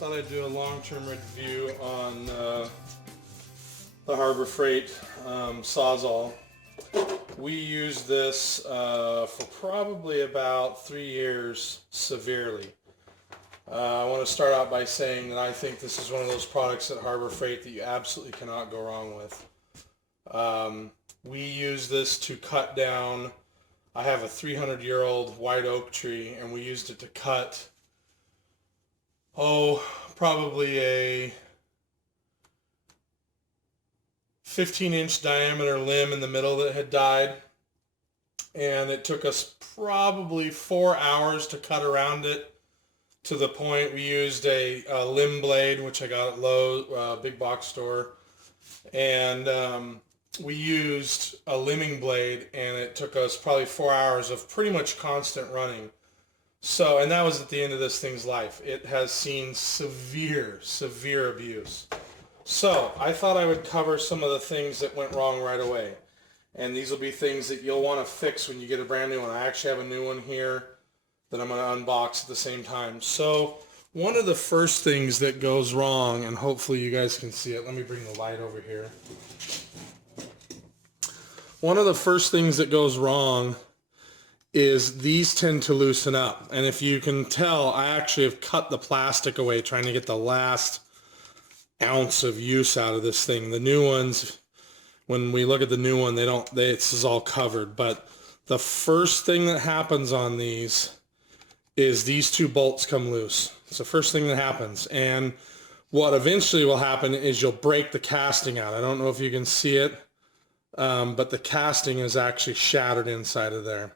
thought I'd do a long-term review on the Harbor Freight Sawsall. We used this for probably about 3 years severely. I want to start out by saying that I think this is one of those products at Harbor Freight that you absolutely cannot go wrong with. We use this to cut down, I have a 300-year-old white oak tree, and we used it to cut, probably a 15-inch diameter limb in the middle that had died. And it took us probably 4 hours to cut around it to the point we used a limb blade, which I got at Lowe's, big box store. And we used a limbing blade, and it took us probably 4 hours of pretty much constant running. So, and that was at the end of this thing's life. It has seen severe abuse. So, I thought I would cover some of the things that went wrong right away. And these will be things that you'll want to fix when you get a brand new one. I actually have a new one here that I'm going to unbox at the same time. So, one of the first things that goes wrong, and hopefully you guys can see it. Let me bring the light over here. One of the first things that goes wrong is these tend to loosen up. And if you can tell, I actually have cut the plastic away trying to get the last ounce of use out of this thing. The new ones, when we look at the new one, this is all covered. But the first thing that happens on these is these two bolts come loose. It's the first thing that happens. And what eventually will happen is you'll break the casting out. I don't know if you can see it, but the casting is actually shattered inside of there.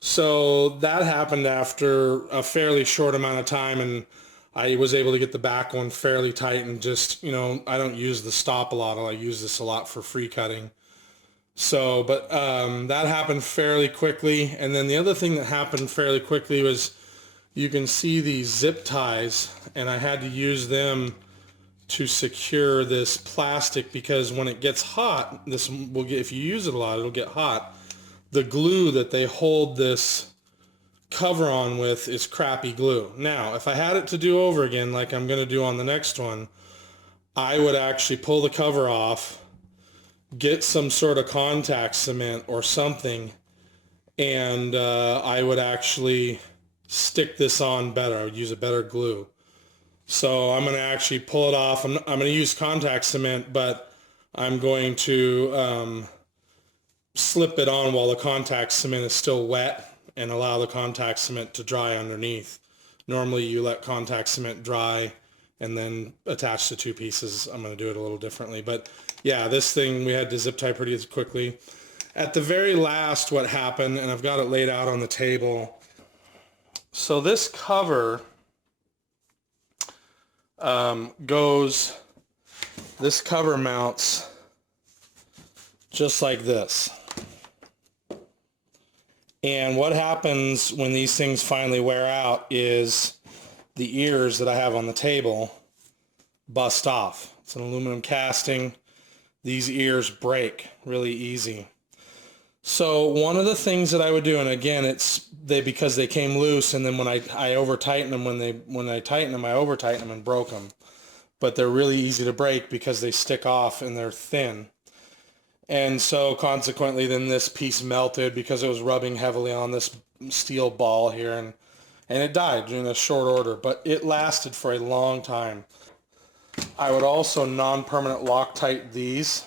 So that happened after a fairly short amount of time, and I was able to get the back one fairly tight, and just, I don't use the stop a lot. I use this a lot for free cutting. So, but that happened fairly quickly. And then the other thing that happened fairly quickly was you can see these zip ties, and I had to use them to secure this plastic, because when it gets hot, if you use it a lot, it'll get hot. The glue that they hold this cover on with is crappy glue. Now, if I had it to do over again, like I'm going to do on the next one, I would actually pull the cover off, get some sort of contact cement or something, and I would actually stick this on better. I would use a better glue. So I'm going to actually pull it off. I'm going to use contact cement, but I'm going to slip it on while the contact cement is still wet and allow the contact cement to dry underneath. Normally you let contact cement dry and then attach the two pieces. I'm going to do it a little differently. But yeah, this thing we had to zip tie pretty quickly. At the very last, what happened, and I've got it laid out on the table. So this cover this cover mounts just like this. And what happens when these things finally wear out is the ears that I have on the table bust off. It's an aluminum casting. These ears break really easy. So one of the things that I would do, and again, because they came loose, and then when I over tightened them, when I tightened them, I over tightened them and broke them. But they're really easy to break because they stick off and they're thin. And so consequently, then this piece melted because it was rubbing heavily on this steel ball here, and it died in a short order, but it lasted for a long time. I would also non-permanent Loctite these.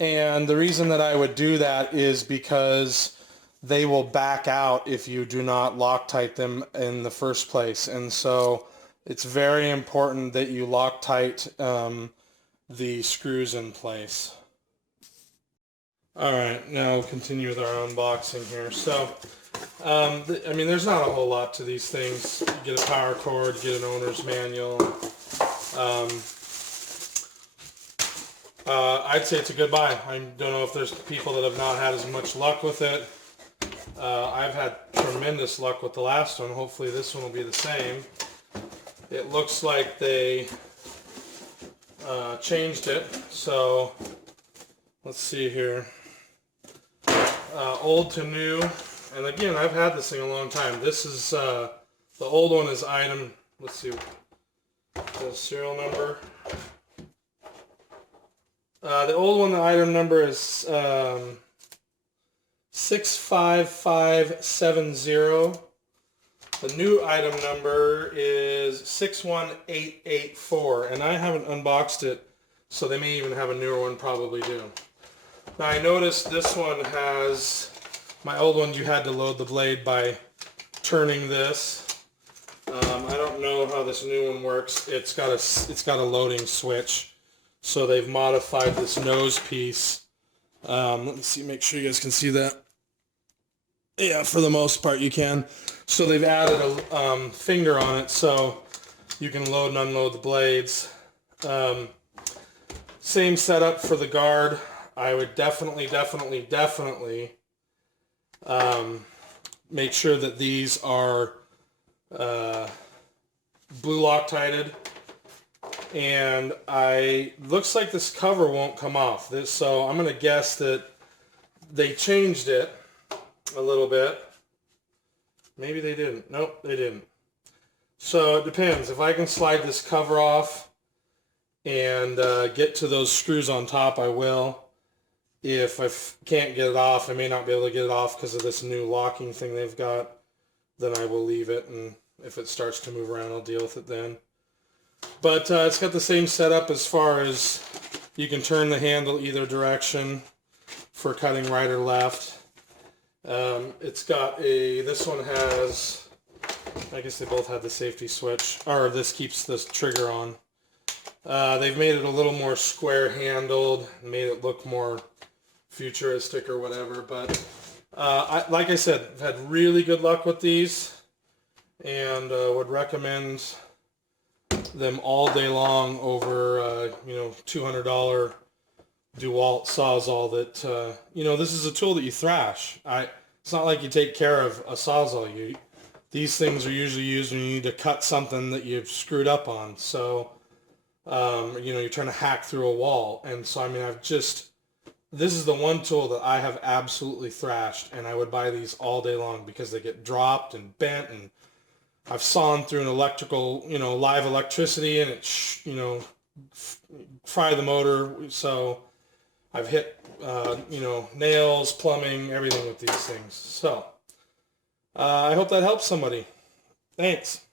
And the reason that I would do that is because they will back out if you do not Loctite them in the first place. And so it's very important that you Loctite the screws in place. All right, now we'll continue with our unboxing here. So, I mean, there's not a whole lot to these things. You get a power cord, get an owner's manual. I'd say it's a good buy. I don't know if there's people that have not had as much luck with it. I've had tremendous luck with the last one. Hopefully this one will be the same. It looks like they changed it. So let's see here. Old to new. And again, I've had this thing a long time. This is the old one is item let's see, the serial number. The old one, the item number is 65570. The new item number is 61884, and I haven't unboxed it, so they may even have a newer one, probably do. Now I noticed this one has, my old one you had to load the blade by turning this. I don't know how this new one works. It's got a loading switch, so they've modified this nose piece. Let me see, make sure you guys can see that. Yeah, for the most part you can. So they've added a finger on it so you can load and unload the blades. Same setup for the guard. I would definitely make sure that these are blue Loctited. And looks like this cover won't come off. So I'm going to guess that they changed it a little bit. Maybe they didn't. Nope, they didn't. So it depends. If I can slide this cover off and get to those screws on top, I will. If I can't get it off, I may not be able to get it off because of this new locking thing they've got, then I will leave it, and if it starts to move around, I'll deal with it then. But it's got the same setup as far as you can turn the handle either direction for cutting right or left. It's got this one has, I guess they both have the safety switch, or this keeps this trigger on. They've made it a little more square handled, made it look more futuristic or whatever, but like I said, I've had really good luck with these, and would recommend them all day long over $200 DeWalt Sawsall that, this is a tool that you thrash. It's not like you take care of a Sawzall. These things are usually used when you need to cut something that you've screwed up on. So, you're trying to hack through a wall. And so, this is the one tool that I have absolutely thrashed, and I would buy these all day long because they get dropped and bent, and I've sawn through an electrical, live electricity, and it, fry the motor. So I've hit, nails, plumbing, everything with these things. So I hope that helps somebody. Thanks.